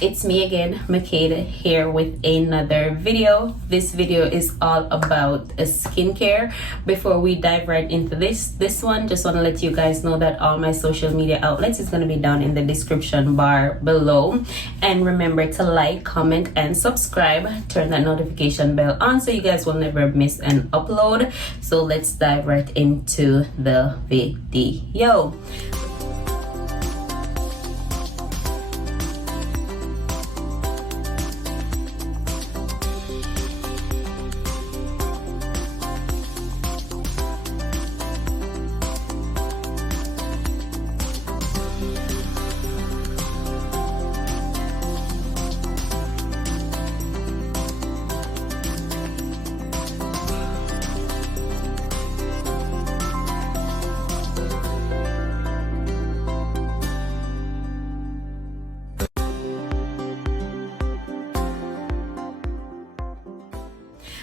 it's me again, Makeda, here with another video. This video is all about skincare. Before we dive right into this one, just want to let you guys know that all my social media outlets is going to be down in the description bar below. And remember to like, comment, and subscribe. Turn that notification bell on so you guys will never miss an upload. So let's dive right into the video.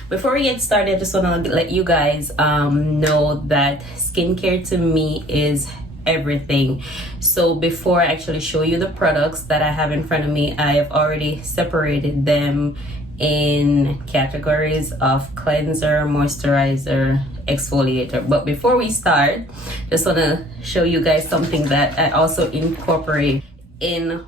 Before we get started, I just want to let you guys know that skincare to me is everything. So before I actually show you the products that I have in front of me, I have already separated them in categories of cleanser, moisturizer, exfoliator. But before we start, just want to show you guys something that I also incorporate in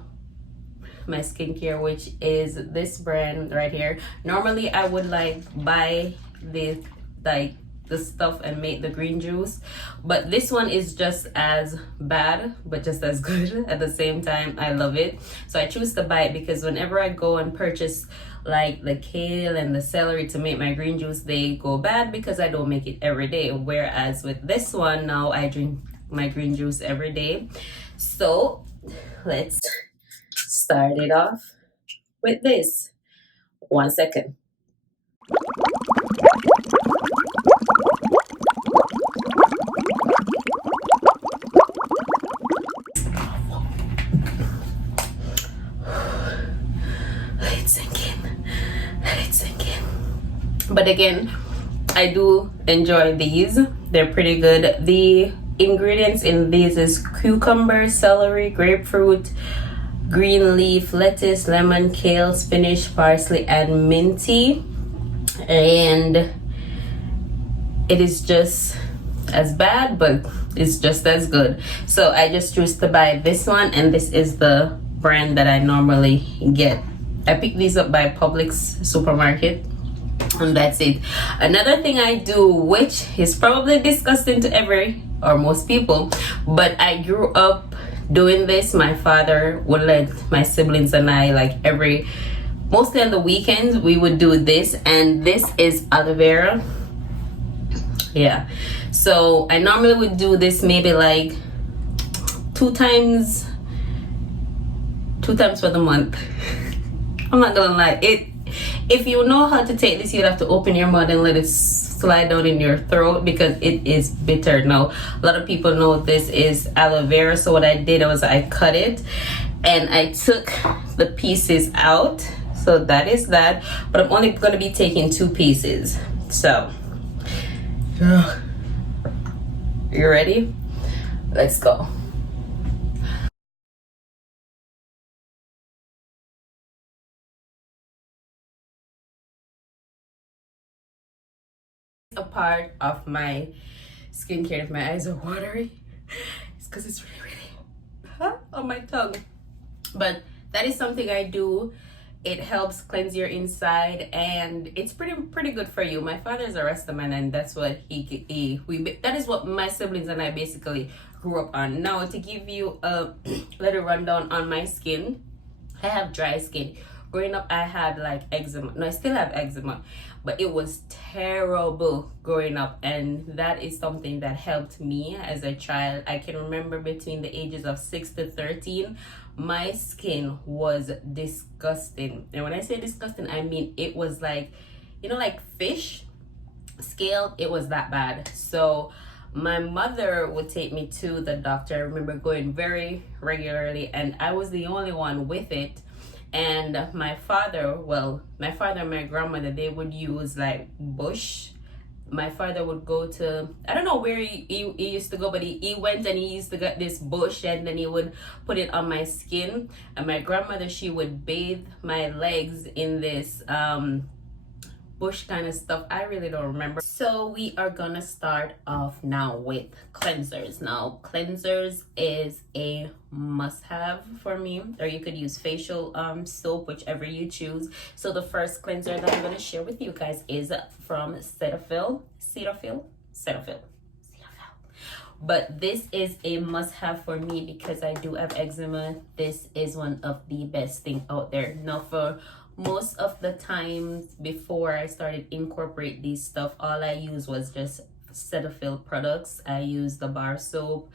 my skincare, which is this brand right here. Normally I would buy this the stuff and make the green juice, but this one is just as bad but just as good at the same time. I love it, so I choose to buy it because whenever I go and purchase like the kale and the celery to make my green juice, they go bad because I don't make it every day, whereas with this one now I drink my green juice every day. So let's start it off with this. 1 second. Let it sink in. Let it sink in. But again, I do enjoy these. They're pretty good. The ingredients in these is cucumber, celery, grapefruit, green leaf, lettuce, lemon, kale, spinach, parsley, and minty. And it is just as bad, but it's just as good. So I just choose to buy this one, and this is the brand that I normally get. I pick these up by Publix supermarket, and that's it. Another thing I do, which is probably disgusting to most people, but I grew up doing this. My father would let my siblings and I, mostly on the weekends, we would do this, and this is aloe vera. Yeah, so I normally would do this maybe two times for the month. I'm not gonna lie, if you know how to take this, you'd have to open your mouth and let it slide down in your throat because it is bitter. Now a lot of people know this is aloe vera, so what I did was I cut it and I took the pieces out. So that is that, but I'm only going to be taking 2 pieces. So you ready? Let's go. A part of my skincare, if my eyes are watery, it's because it's really on my tongue. But that is something I do. It helps cleanse your inside, and it's pretty good for you. My father's a Rastaman, and that's what that is what my siblings and I basically grew up on. Now, to give you a little rundown on my skin, I have dry skin. Growing up, I had eczema. No, I still have eczema, but it was terrible growing up, and that is something that helped me as a child. I can remember between the ages of 6 to 13, my skin was disgusting. And when I say disgusting, I mean it was like fish scale. It was that bad. So my mother would take me to the doctor. I remember going very regularly, and I was the only one with it. And my father and my grandmother, they would use bush my father would go to, I don't know where he used to go, but he went and he used to get this bush, and then he would put it on my skin. And my grandmother, she would bathe my legs in this bush kind of stuff. I really don't remember. So we are gonna start off now with cleansers. Now cleansers is a must-have for me, or you could use facial soap, whichever you choose. So the first cleanser that I'm gonna share with you guys is from Cetaphil. But this is a must-have for me because I do have eczema. This is one of the best thing out there. Now for most of the times before I started incorporate these stuff, all I used was just cetaphil products. I used the bar soap,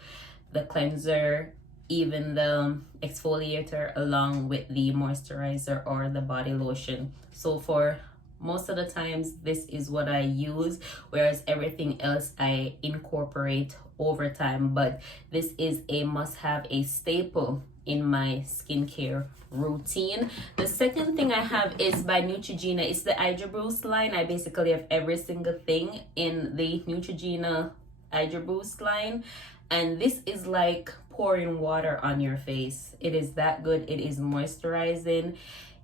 the cleanser, even the exfoliator, along with the moisturizer or the body lotion. So for most of the times, this is what I use, whereas everything else I incorporate over time. But this is a must-have, a staple in my skincare routine. The second thing I have is by Neutrogena. It's the Hydro Boost line. I basically have every single thing in the Neutrogena Hydro Boost line, and this is like pouring water on your face. It is that good. It is moisturizing.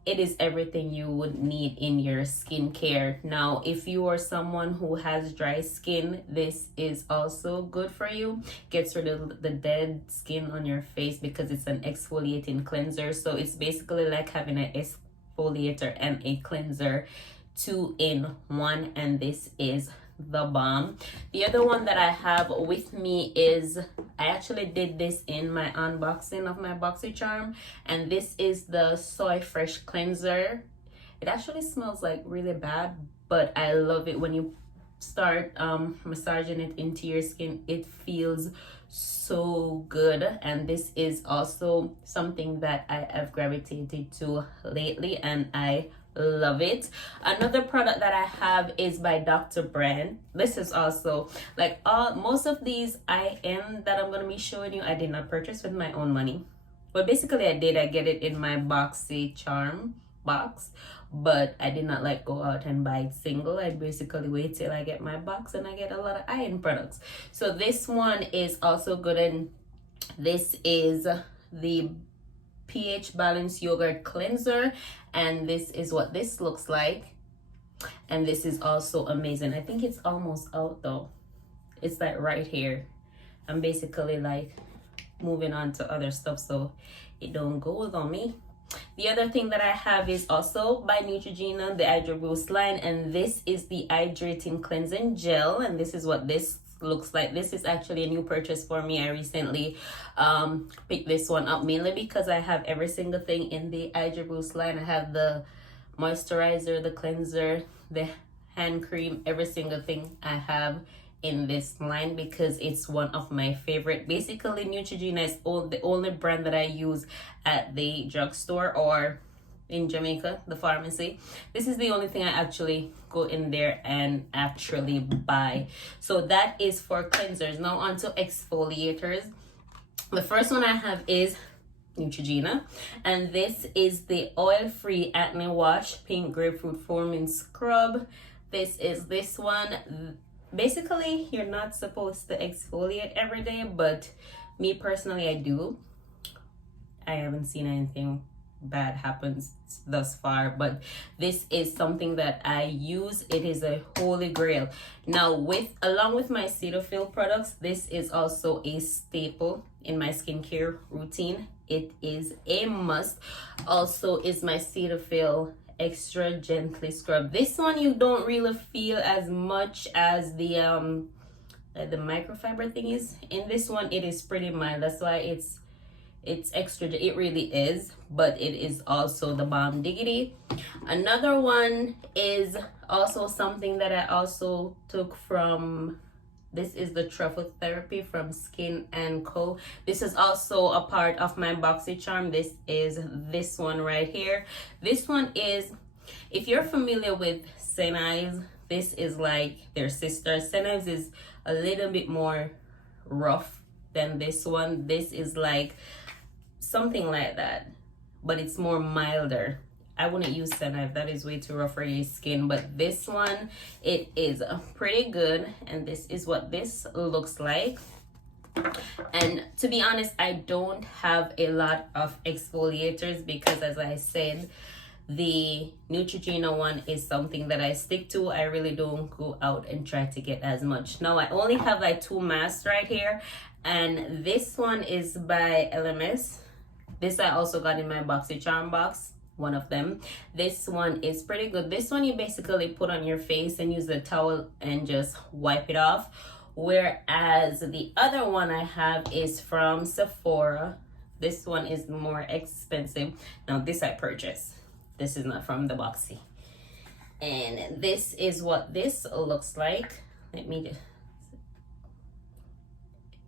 It is everything you would need in your skincare. Now, if you are someone who has dry skin, this is also good for you. Gets rid of the dead skin on your face because it's an exfoliating cleanser. So it's basically like having an exfoliator and a cleanser 2 in 1, and this is the bomb. The other one that I have with me is, I actually did this in my unboxing of my BoxyCharm, and this is the Soy Fresh cleanser. It actually smells like really bad, but I love it. When you start massaging it into your skin, it feels so good. And this is also something that I have gravitated to lately, and I love it. Another product that I have is by Dr. Brandt. This is also like most of these that I'm going to be showing you, I did not purchase with my own money. But basically I get it in my BoxyCharm box, but I did not like go out and buy it single. I basically wait till I get my box, and I get a lot of iron products. So this one is also good, and this is the pH Balance Yogurt Cleanser, and this is what this looks like, and this is also amazing. I think it's almost out though. It's like right here. I'm basically like moving on to other stuff so it don't go on me. The other thing that I have is also by Neutrogena, the Hydro Boost line, and this is the Hydrating Cleansing Gel, and this is what this looks like. This is actually a new purchase for me. I recently picked this one up mainly because I have every single thing in the Hydro Boost line. I have the moisturizer, the cleanser, the hand cream, every single thing I have in this line because it's one of my favorite. Basically Neutrogena is the only brand that I use at the drugstore or in Jamaica, the pharmacy. This is the only thing I actually go in there and actually buy. So that is for cleansers. Now on to exfoliators. The first one I have is Neutrogena, and this is the oil-free acne wash pink grapefruit foaming scrub. This is this one. Basically you're not supposed to exfoliate every day, but me personally I do. I haven't seen anything bad happens thus far, but this is something that I use. It is a holy grail. Now along with my cetaphil products, this is also a staple in my skincare routine. It is a must. Also is my Cetaphil Extra Gently Scrub. This one you don't really feel as much as the microfiber thing is. In this one it is pretty mild. That's why it's extra. It really is, but it is also the bomb diggity. Another one is also something that I also took from, this is the Truffle Therapy from Skin & Co. This is also a part of my BoxyCharm. This is this one right here. This one is, if you're familiar with St. Ives, this is like their sister. St. Ives is a little bit more rough than this one. This is like something like that, but it's more milder. I wouldn't use cetaphil. That is way too rough for your skin. But this one, it is pretty good. And this is what this looks like. And to be honest, I don't have a lot of exfoliators because, as I said, the Neutrogena one is something that I stick to. I really don't go out and try to get as much. Now I only have like 2 masks right here, and this one is by LMS. This I also got in my BoxyCharm box, one of them. This one is pretty good. This one you basically put on your face and use a towel and just wipe it off. Whereas the other one I have is from Sephora. This one is more expensive. Now this I purchased. This is not from the boxy. And this is what this looks like. Let me just...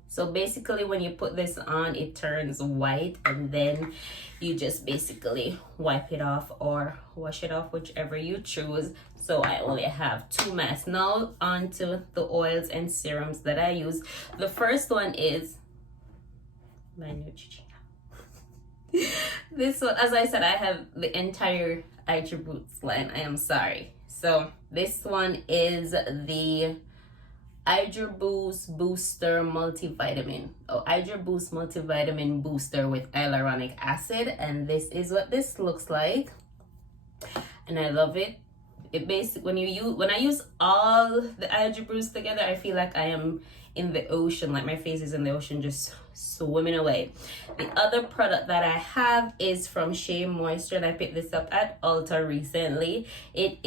So basically when you put this on, it turns white, and then you just basically wipe it off or wash it off, whichever you choose. So I only have 2 masks. Now on to the oils and serums that I use. The first one is my Neutrogena. This one, as I said, I have the entire Boots line. I am sorry. So this one is the Boost Booster Multivitamin. Oh, Boost Multivitamin Booster with hyaluronic acid, and this is what this looks like, and I love it. It basically when I use all the Boost together, I feel like I am in the ocean, like my face is in the ocean, just swimming away. The other product that I have is from Shea Moisture, and I picked this up at Ulta recently. It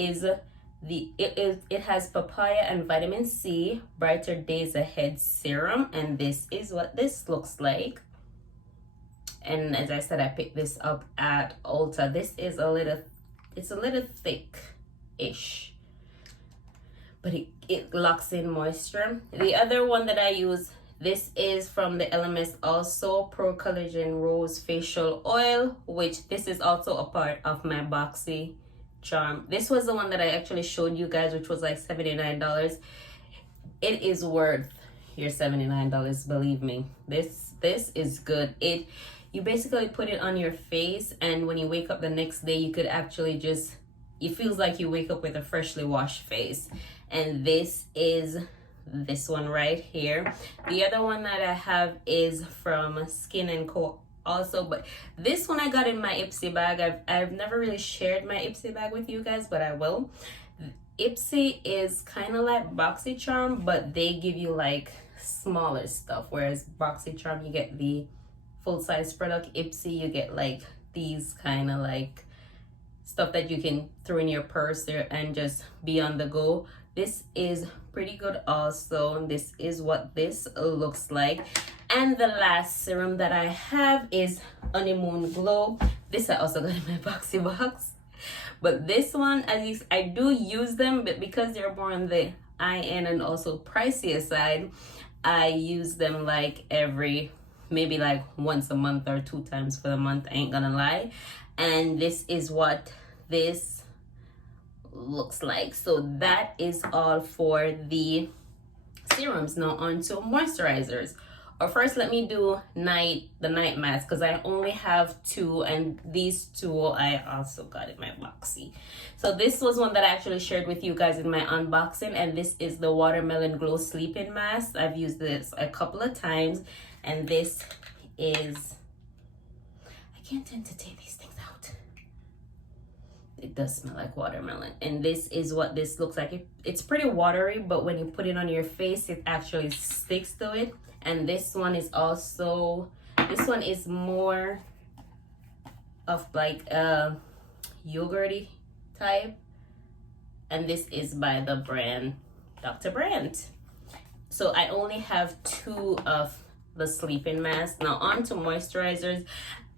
has papaya and vitamin C brighter days ahead serum, and this is what this looks like. And as I said, I picked this up at Ulta. This is a little thick-ish, but it locks in moisture. The other one that I use, this is from the LMS also, Pro Collagen Rose Facial Oil, which this is also a part of my BoxyCharm. This was the one that I actually showed you guys, which was like $79. It is worth your $79, believe me. This is good. You basically put it on your face, and when you wake up the next day, you could actually just, it feels like you wake up with a freshly washed face. And this is this one right here. The other one that I have is from Skin & Co also, but this one I got in my Ipsy bag. I've never really shared my Ipsy bag with you guys, but I will. Ipsy is kind of like BoxyCharm, but they give you like smaller stuff, whereas BoxyCharm you get the full-size product. Ipsy you get like these kind of like stuff that you can throw in your purse there and just be on the go. This is pretty good also. This is what this looks like. And the last serum that I have is Honeymoon Glow. This I also got in my Boxy box. But this one, I do use them, but because they're more on the high end and also pricier side, I use them like maybe like once a month or 2 times for the month. I ain't gonna lie. And this is what this looks like. So that is all for the serums. Now on to moisturizers. Or first, let me do the night mask, because I only have 2, and these 2 I also got in my Boxy. So this was one that I actually shared with you guys in my unboxing, and this is the Watermelon Glow Sleeping Mask. I've used this a couple of times, and this is, I can't tend to take these things out. It does smell like watermelon, and this is what this looks like. It's pretty watery, but when you put it on your face, it actually sticks to it. And this one is also, this one is more of like a yogurty type, and this is by the brand Dr. Brandt. So I only have 2 of the sleeping mask. Now on to moisturizers,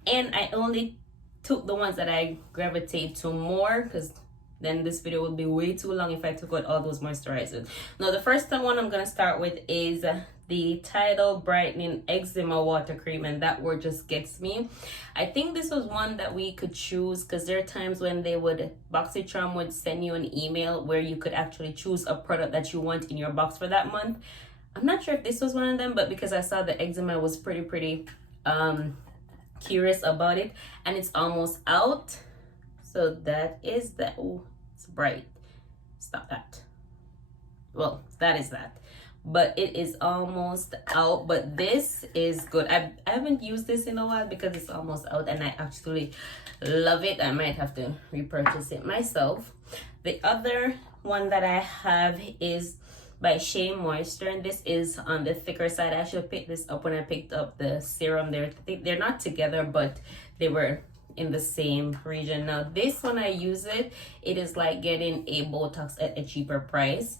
and I only took the ones that I gravitate to more, because then this video would be way too long if I took out all those moisturizers. Now the first one I'm gonna start with is the Tidal Brightening Eczema Water Cream, and that word just gets me. I think this was one that we could choose, because there are times when BoxyCharm would send you an email where you could actually choose a product that you want in your box for that month. I'm not sure if this was one of them, but because I saw the eczema, I was pretty curious about it, and it's almost out. So that is that. Oh, it's bright. Stop that. Well, that is that. But it is almost out. But this is good. I haven't used this in a while because it's almost out, and I actually love it. I might have to repurchase it myself. The other one that I have is by Shea Moisture, and this is on the thicker side. I actually picked this up when I picked up the serum. They're not together, but they were in the same region. Now this one, I use it is like getting a Botox at a cheaper price,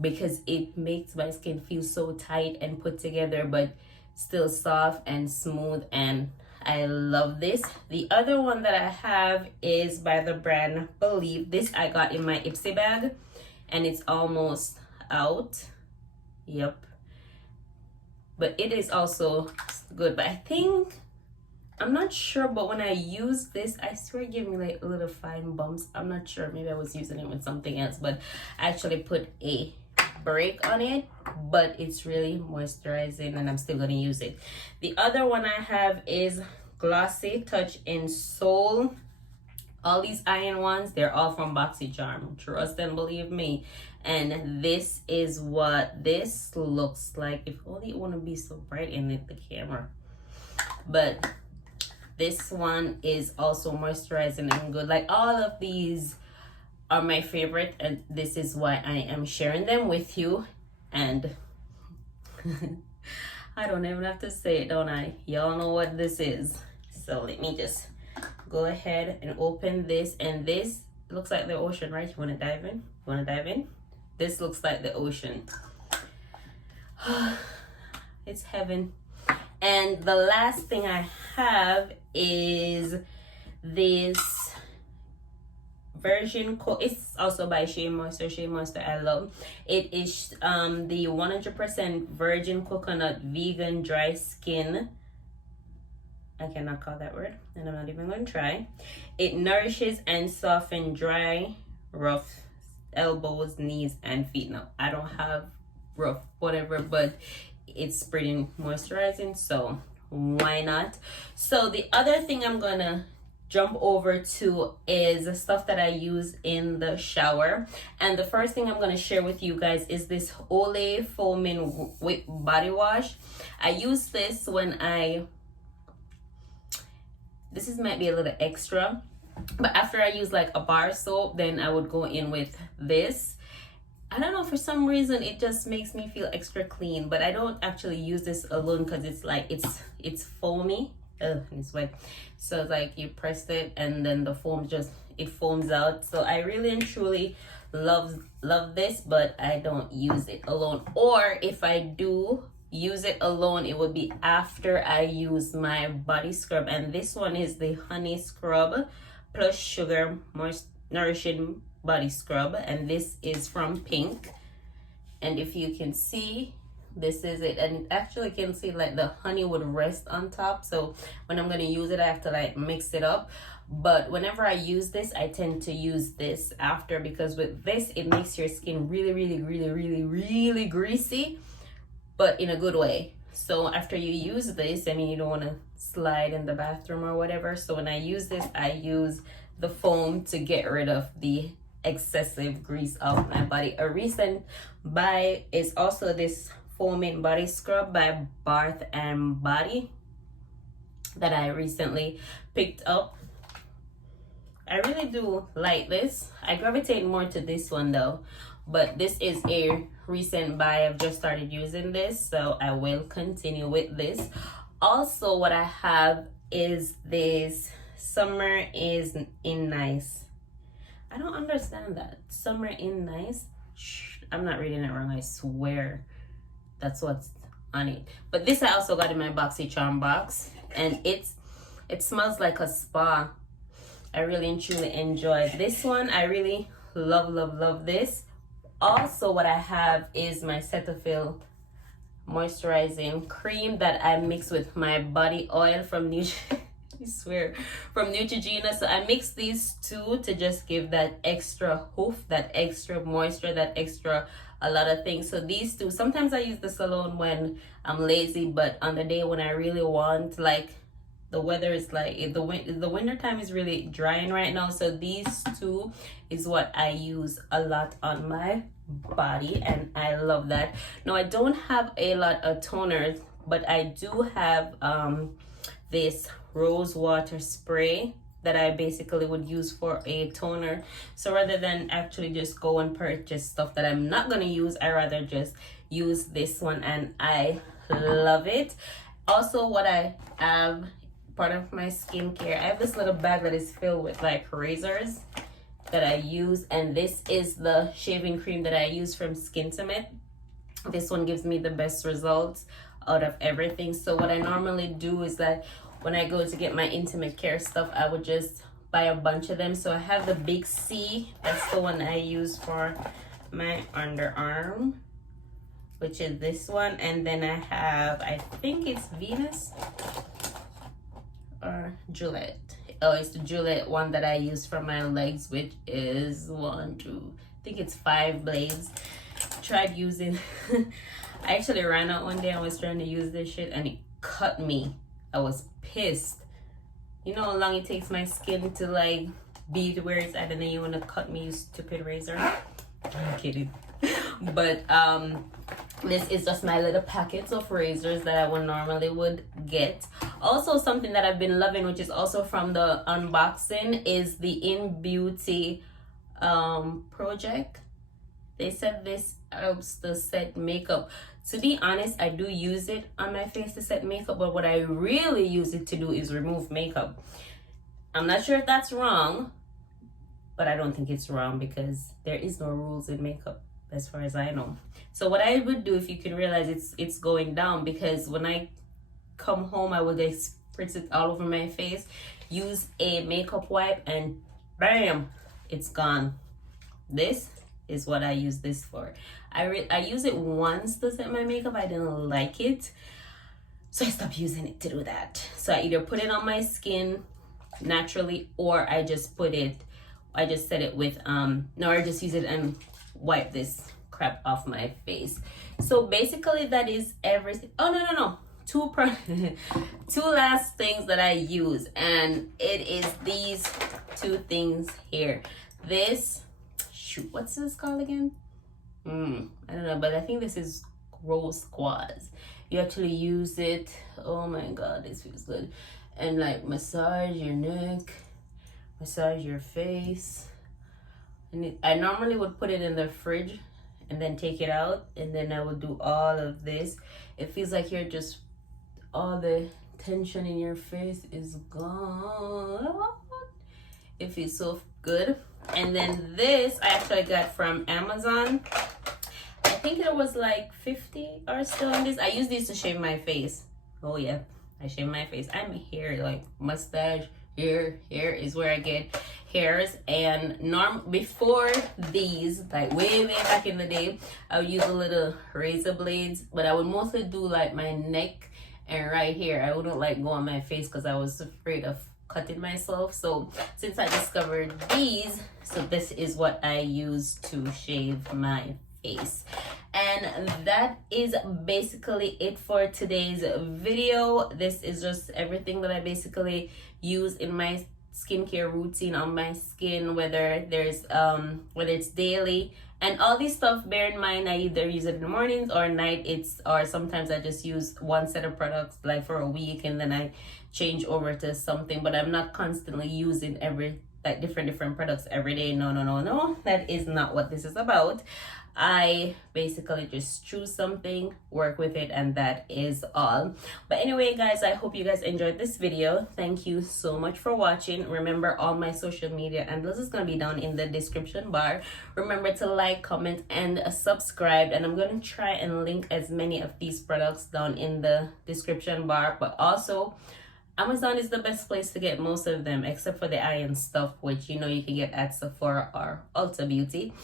because it makes my skin feel so tight and put together, but still soft and smooth, and I love this. The other one that I have is by the brand Believe. This I got in my Ipsy bag, and it's almost out. Yep. But it is also good. But I think, I'm not sure, but when I use this, I swear it gave me like little fine bumps. I'm not sure, maybe I was using it with something else, but I actually put a break on it, but it's really moisturizing, and I'm still gonna use it. The other one I have is Glossy Touch in Soul. All these iron ones, they're all from BoxyCharm. Trust and believe me. And this is what this looks like. If only it wouldn't be so bright in the camera. But this one is also moisturizing and good. Like, all of these are my favorite, and this is why I am sharing them with you. And I don't even have to say it, don't I? Y'all know what this is. So let me just go ahead and open this, and this looks like the ocean, right? You want to dive in? You want to dive in? This looks like the ocean. It's heaven. And the last thing I have is this virgin it's also by Shea Moisture. I love it. Is the 100% virgin coconut vegan dry skin. I cannot call that word, and I'm not even going to try. It nourishes and softens dry, rough elbows, knees, and feet. Now, I don't have rough whatever, but it's pretty moisturizing, so why not? So the other thing I'm gonna jump over to is stuff that I use in the shower. And the first thing I'm going to share with you guys is this Olay Foaming Whip Body Wash. I use this when this might be a little extra, but after I use like a bar soap, then I would go in with this. I don't know, for some reason it just makes me feel extra clean, but I don't actually use this alone because it's like it's foamy. It's wet, so it's like you press it and then the foam it foams out. So I really and truly love this, but I don't use it alone. Or if I do use it alone, it would be after I use my body scrub, and this one is the Honey Scrub Plus Sugar Nourishing Body Scrub, and this is from Pink. And if you can see, this is it, and actually can see like the honey would rest on top. So when I'm going to use it, I have to like mix it up. But whenever I use this, I tend to use this after, because with this it makes your skin really greasy, but in a good way. So after you use this, I mean, you don't want to slide in the bathroom or whatever. So when I use this, I use the foam to get rid of the excessive grease off my body. A recent buy is also this foaming body scrub by Bath and Body that I recently picked up. I really do like this. I gravitate more to this one though, but this is a recent buy. I've just started using this, so I will continue with this. Also, what I have is this Summer is in Nice. I don't understand that. Summer in Nice. I'm not reading it wrong, I swear. That's what's on it. But this I also got in my BoxyCharm box, and it smells like a spa. I really and truly enjoy this one. I really love this. Also, what I have is my Cetaphil moisturizing cream that I mix with my body oil from from Neutrogena. So I mix these two to just give that extra hoof, that extra moisture, that extra a lot of things. So these two, sometimes I use this alone when I'm lazy, but on the day when I really want like the weather is like the winter time is really drying right now, so these two is what I use a lot on my body, and I love that. Now I don't have a lot of toners, but I do have this rose water spray that I basically would use for a toner. So rather than actually just go and purchase stuff that I'm not gonna use, I rather just use this one, and I love it. Also, what I have, part of my skincare, I have this little bag that is filled with like razors that I use, and this is the shaving cream that I use from Skintimate. This one gives me the best results out of everything. So what I normally do is that when I go to get my intimate care stuff, I would just buy a bunch of them. So I have the Big C, that's the one I use for my underarm, which is this one. And then I have, I think it's Venus or Gillette. Oh, it's the Gillette one that I use for my legs, which is I think it's 5 blades. Tried using I actually ran out one day. I was trying to use this shit and it cut me. I was pissed. You know how long it takes my skin to like be to where it's at, and then you want to cut me, you stupid razor. I'm kidding. But this is just my little packets of razors that I would get. Also, something that I've been loving, which is also from the unboxing, is the In Beauty project. They said this helps to set makeup. To be honest, I do use it on my face to set makeup, but what I really use it to do is remove makeup. I'm not sure if that's wrong, but I don't think it's wrong because there is no rules in makeup as far as I know. So what I would do, if you can realize it's going down, because when I come home, I would spritz it all over my face, use a makeup wipe, and bam, it's gone. This is what I use this for. I use it once to set my makeup. I didn't like it, so I stopped using it to do that. So I either put it on my skin naturally, or I just set it with no, I just use it and wipe this crap off my face. So basically that is everything. Oh no, two last things that I use, and it is these 2 things here. This, shoot, what's this called again? I don't know, but I think this is Rose Quartz. You actually use it, oh my god, this feels good, and like massage your neck, massage your face. And I normally would put it in the fridge and then take it out, and then I would do all of this. It feels like you're just, all the tension in your face is gone. It feels so good. And then this I actually got from Amazon. I think it was like 50 or so on this. I use these to shave my face. Oh yeah, I shave my face. I'm here, like mustache, here is where I get hairs. And before these, like way back in the day, I would use a little razor blades, but I would mostly do like my neck and right here. I wouldn't like go on my face because I was afraid of cutting myself. So since I discovered these, so this is what I use to shave my face. And that is basically it for today's video. This is just everything that I basically use in my skincare routine on my skin, whether it's daily. And all this stuff, bear in mind, I either use it in the mornings or night. Or sometimes I just use one set of products like for a week, and then I change over to something. But I'm not constantly using different products every day. No, that is not what this is about. I basically just choose something, work with it, and that is all. But anyway, guys, I hope you guys enjoyed this video. Thank you so much for watching. Remember, all my social media handles is going to be down in the description bar. Remember to like, comment, and subscribe. And I'm going to try and link as many of these products down in the description bar. But also, Amazon is the best place to get most of them, except for the iron stuff, which you can get at Sephora or Ulta Beauty.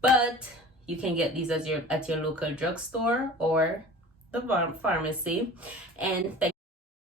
But you can get these at your local drugstore or the pharmacy. And thank